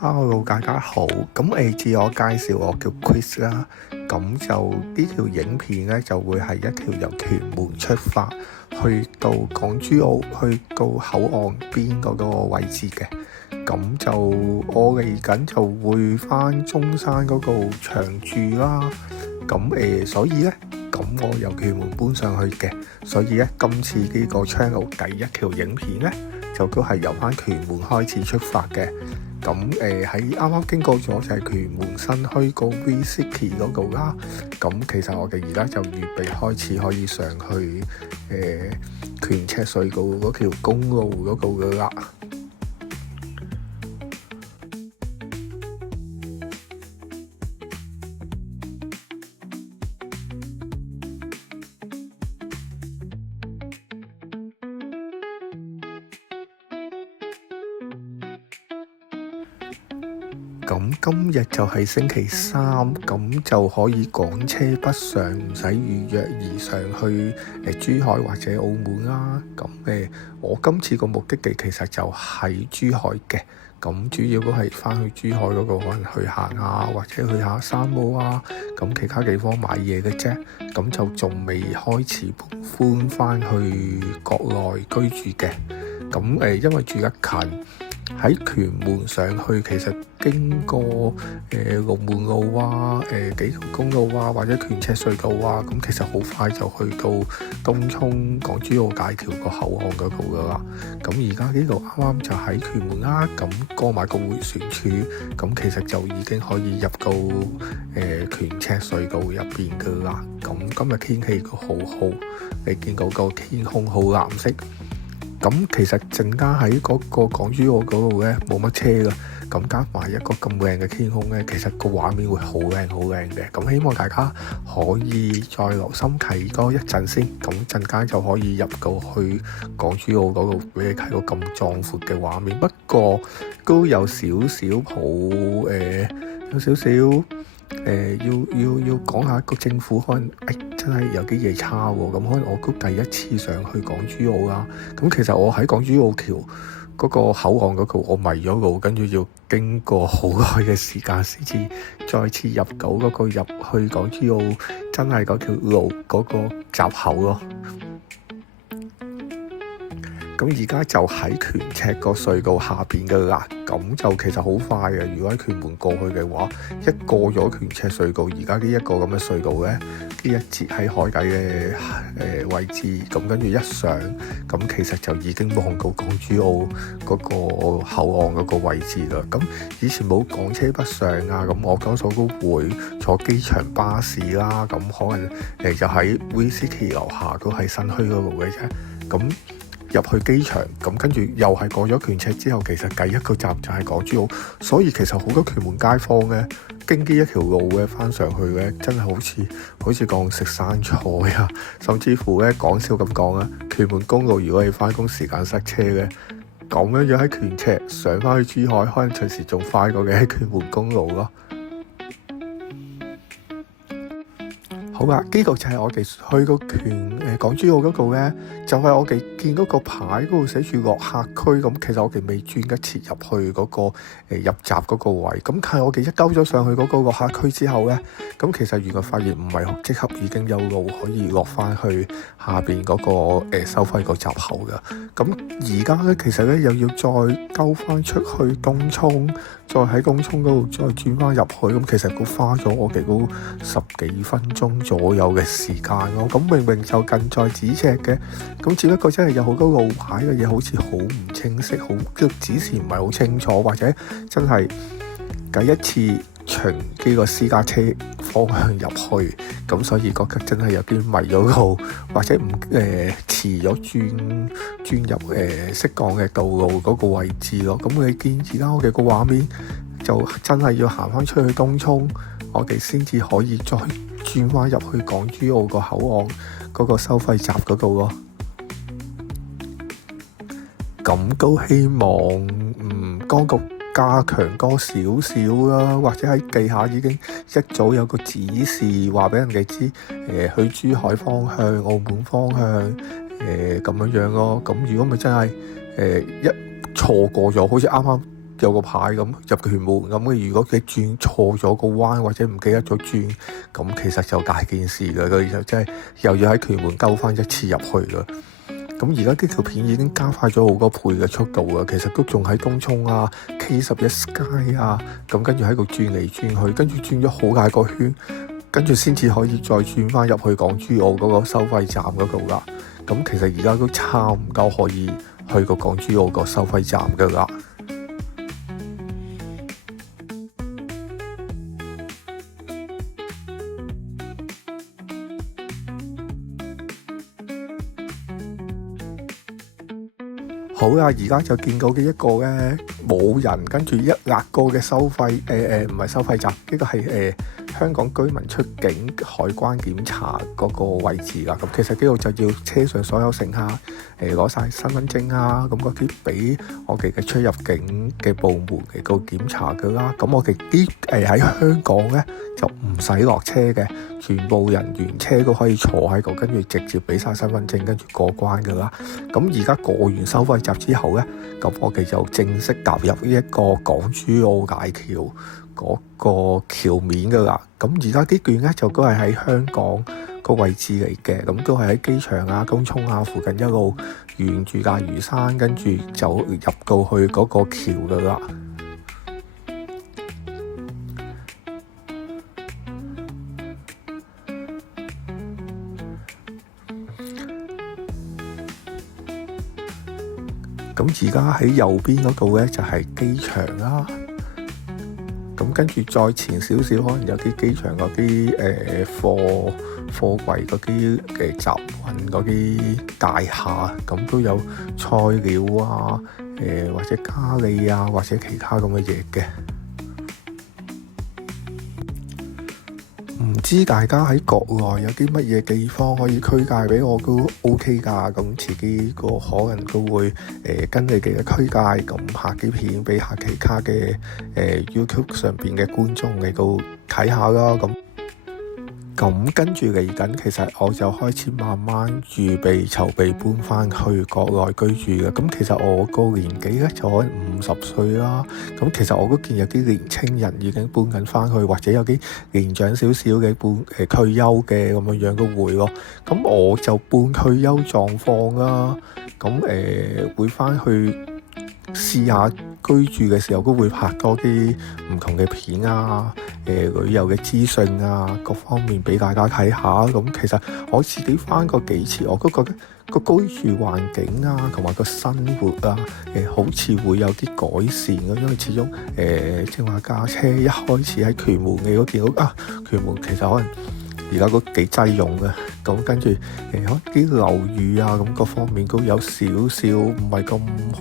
Hello，大家好。自我介紹，我叫 Chris 啦。咁就呢條影片咧，就會係一條由屯門出發，去到港珠澳，去到口岸邊嗰個位置嘅。咁就我嚟緊就會返中山嗰度長住啦。所以咧，我由屯門搬上去嘅，所以咧今次呢個 channel 第一條影片咧，就都係由返屯門開始出發嘅。喺啱啱經過咗就係屯門新墟個 V-City 嗰度啦。其實我哋而家就預備開始可以上去權赤隧道嗰條公路嗰度噶啦。今日就係星期三，咁就可以港車北上，唔使預約而上去珠海或者澳門啦。我今次個目的地其實就喺珠海嘅，咁主要都係返去珠海嗰度可能去行下，或者去下山姆啊，其他地方買嘢嘅啫。咁就仲未開始搬返去國內居住嘅。因為住得近。喺屯門上去，其實經過龍門路啊、幾條公路啊，或者權赤隧道啊，其實好快就去到東涌港珠澳大橋個口岸嗰度噶啦。而家呢度啱啱就喺屯門啦，過埋個迴旋處，其實就已經可以入到權赤隧道入邊噶啦。今日天氣都好好，你見到個天空好藍色。其實陣間喺嗰個港珠澳嗰度咧冇乜車噶，加埋一個咁靚嘅天空咧，其實個畫面會好靚好靚嘅。希望大家可以再留心睇多一陣先，陣間就可以入到去港珠澳嗰度俾你睇到咁壯闊嘅畫面。不過都有少少要講下個政府可能真係有啲嘢差喎。可能我都第一次上去港珠澳啦。其實我喺港珠澳橋嗰個口岸嗰度，我迷咗路，跟住要經過好耐嘅時間先至再次入到嗰個入去港珠澳真係嗰條路嗰個閘口咯。而家就喺權赤個隧道下邊嘅啦，就其實好快嘅。如果喺屯門過去嘅話，一過咗權赤隧道，而家呢一個咁嘅隧道咧，呢一節喺海底嘅位置，跟住一上，其實就已經望到港珠澳嗰個口岸嗰個位置啦。以前冇港車北上啊，我多數都會坐機場巴士啦。可能就喺 V-City 樓下都係新墟嗰度嘅啫。入去機場，跟住又係過咗權赤之後，其實第一個站就係港珠澳，所以其實好多屯門街坊咧，經呢一條路咧翻上去咧，真係好似講食生菜啊，甚至乎咧講笑咁講啊，屯門公路如果你翻工時間塞車咧，咁樣喺權赤上翻去珠海，可能隨時仲快過嘅喺屯門公路咯。好啦，呢個就係我哋去個港珠澳嗰度咧，就係我哋見嗰個牌嗰度寫住落客區。其實我哋未轉一次入去嗰個入閘嗰個位。但係我哋一兜咗上去嗰個落客區之後咧，其實原來發現唔係即刻已經有路可以落翻去下邊嗰個收費個閘口㗎。而家咧其實咧又要再兜翻出去東涌，再喺東涌嗰度再轉翻入去。其實都花咗我哋都10幾分鐘左右嘅時間咯。明明就近在咫尺嘅，只不過真係有好多路牌嘅嘢好似好唔清晰，指示唔係好清楚，或者真係第一次循呢個私家車方向入去，所以覺得真係有啲迷咗路，或者遲咗轉入適當嘅道路嗰個位置咯。你見而家我哋個畫面就真係要行翻出去東涌，我哋先至可以再轉翻入去港珠澳個口岸嗰個收費站嗰度咯。都希望當局加強多少少啦，或者喺地下已經一早有個指示話俾人哋知，去珠海方向、澳門方向咁樣咯。如果咪真係一錯過咗，好似啱啱有個牌咁入屯門咁嘅。如果你轉錯咗個彎或者唔記得咗轉，咁其實就大件事㗎，佢就真係又要喺屯門兜翻一次入去㗎。咁而家呢條片已經加快咗好多倍嘅速度啊！其實都仲喺東涌啊、K11 Sky 啊，咁跟住喺度轉嚟轉去，跟住轉咗好大個圈，跟住先至可以再轉翻入去港珠澳嗰個收費站嗰度啦。咁其實而家都差唔多可以去個港珠澳個收費站噶啦。好啦，而家就見到嘅一個咧冇人，跟住一壓高嘅收費，唔係收費站，呢個係香港居民出境海關檢查嗰個位置啦。咁其實呢度就要車上所有乘客攞晒身份證啊，咁嗰啲俾我哋嘅出入境嘅部門嚟個檢查噶啦。咁我哋啲喺香港咧就唔使落車嘅，全部人原車都可以坐喺度，跟住直接俾晒身份證，跟住過關噶啦。咁而家過完收費站之後咧，咁我哋就正式踏入呢一個港珠澳大橋嗰個橋面噶啦。咁而家啲券咧就都係喺香港個位置嚟嘅，咁都係喺機場啊、東涌啊附近一路沿住大嶼山，跟住就入到去嗰個橋噶啦。咁而家喺右邊嗰度咧就係機場啦。咁跟住再前少少，可能有啲機場嗰啲貨櫃嗰啲集運嗰啲大廈，咁都有菜鳥啊，或者咖喱啊，或者其他咁嘅嘢嘅。唔知大家喺國內有啲乜嘢地方可以推介俾我都 OK 㗎，咁遲啲個可能都會跟你哋嘅推介咁拍啲片俾下其他嘅YouTube 上邊嘅觀眾嚟到睇下啦。咁跟住嚟緊，其實我就開始慢慢預備籌備搬翻去國內居住嘅。咁其實我個年紀咧就可能50歲啦。咁其實我都見有啲年青人已經搬緊翻去，或者有啲年長少少嘅退休嘅咁樣都會咯。咁我就半退休狀況啦。咁會翻去試下居住嘅時候，都會拍多啲唔同嘅片啊，旅遊嘅資訊啊，各方面俾大家睇下。咁其實我自己翻過幾次，我都覺得個居住環境啊，同埋個生活啊，好似會有啲改善咯。因為始終正話架車一開始喺屯門，你都見到啊，屯門其實可能而家都幾擠擁嘅。咁跟住啲樓宇啊，咁各方面都有少少唔係咁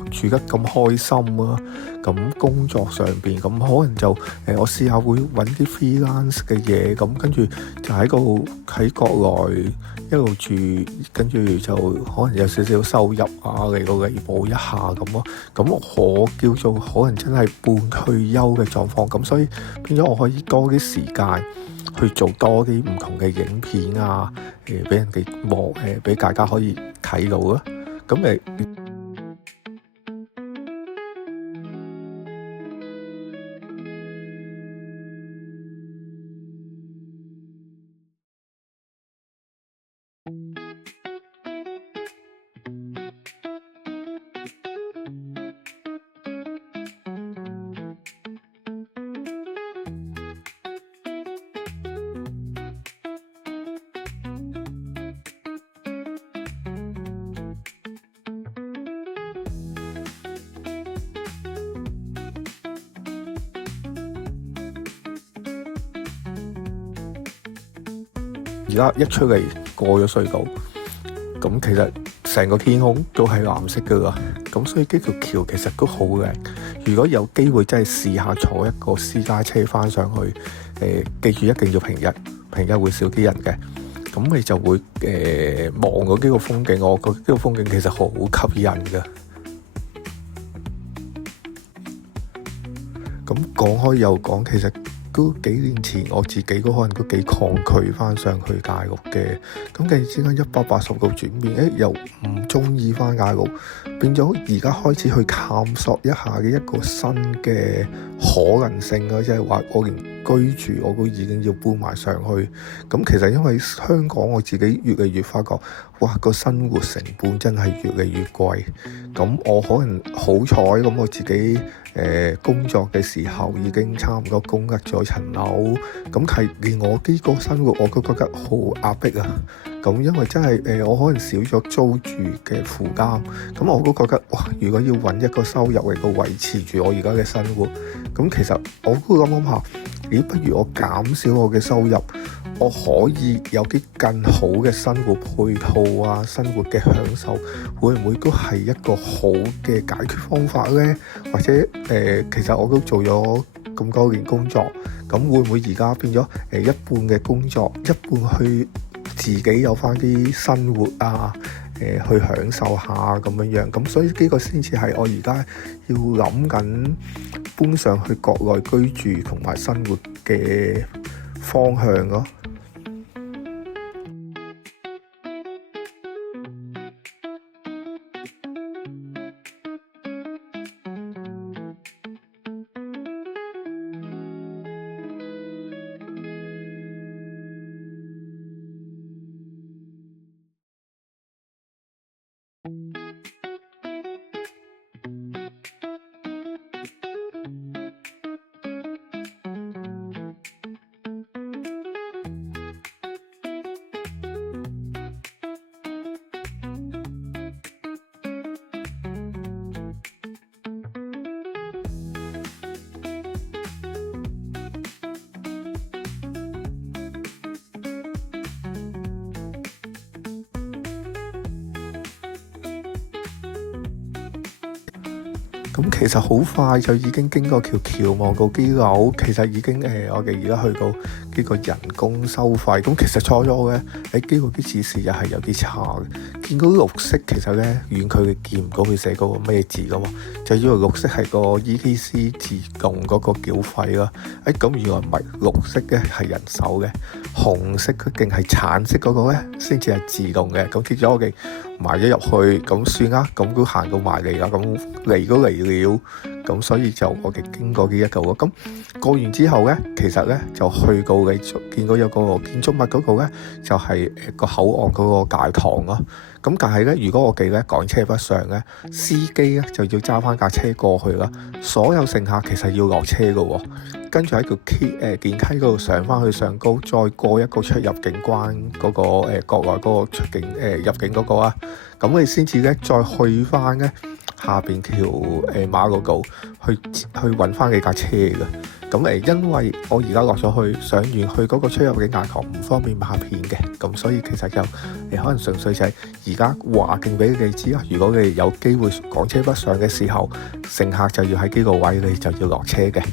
住得咁開心啊。咁工作上邊咁可能就我試下會揾啲 freelance 嘅嘢，咁跟住就喺國內一路住，跟住就可能有少少收入啊嚟到彌補一下咁咯。咁我叫做可能真係半退休嘅狀況，咁所以變咗我可以多啲時間去做多啲唔同嘅影片啊，俾人哋望，俾大家可以睇到啦。咁而家一出嚟過咗隧道，咁其實成個天空都係藍色㗎啦。咁所以呢條橋其實都好靚。如果有機會真係試下坐一個私家車翻上去，記住一定要平日會少啲人嘅。咁你就會望到呢個風景，我覺得呢個風景其實好吸引㗎。咁講開又講，其實都幾年前我自己都可能都幾抗拒翻上去大陸嘅，咁突然之間180度轉變，又唔中意翻大陸，變咗而家開始去探索一下嘅一個新嘅可能性咯，即係話我連居住我都已經要搬埋上去。咁其實因為香港我自己越嚟越發覺，哇，個生活成本真係越嚟越貴。咁我可能好彩咁我自己工作嘅時候已經差唔多供得咗層樓，咁係連我呢個生活我都覺得好壓迫啊。咁因為真係我可能少咗租住嘅負擔，咁我都覺得哇，如果要揾一個收入嚟到維持住我而家嘅生活，咁其實我都諗下，咦，不如我減少我嘅收入，我可以有啲更好嘅生活配套啊，生活嘅享受，會唔會都係一個好嘅解決方法呢？或者其實我都做咗咁多年工作，咁會唔會而家變咗一半嘅工作，一半去自己有翻啲生活啊，去享受下咁樣，咁所以呢個先至係我而家要諗緊搬上去國內居住同埋生活嘅方向咯。咁其實好快就已經經過條橋望到機樓，其實已經我哋而家去到呢個人工收費。咁其實初咗嘅喺機個啲指示又係有啲差嘅，見到綠色其實咧遠距離見唔到佢寫嗰個咩字噶嘛，就以為綠色係個 ETC 自動嗰個繳費啦。咁原來唔係，綠色嘅係人手嘅，紅色定係橙色嗰個咧先至係自動嘅。咁結咗我哋埋咗入去，咁算啦，咁都行到埋嚟啦，咁嚟都嚟了，咁所以就我哋經過呢一嚿咯。咁過完之後咧，其實咧就去到你見到有個建築物嗰度咧，就係個口岸嗰個大堂咯。咁但係咧，如果我哋咧趕車北上咧，司機咧就要揸翻架車過去啦。所有乘客其實要落車噶喎，跟住喺條電梯嗰度上翻去上高，再過一個出入境關嗰個國內嗰個出境入境嗰個啊，咁你先至咧再去翻咧下邊條馬路度去揾翻你架車嘅。咁因為我而家落咗去上完去嗰個出入境大堂唔方便拍片嘅，咁所以其實就可能純粹就係而家話定俾你哋知啊。如果你有機會趕車北上嘅時候，乘客就要喺呢個位，你就要落車嘅。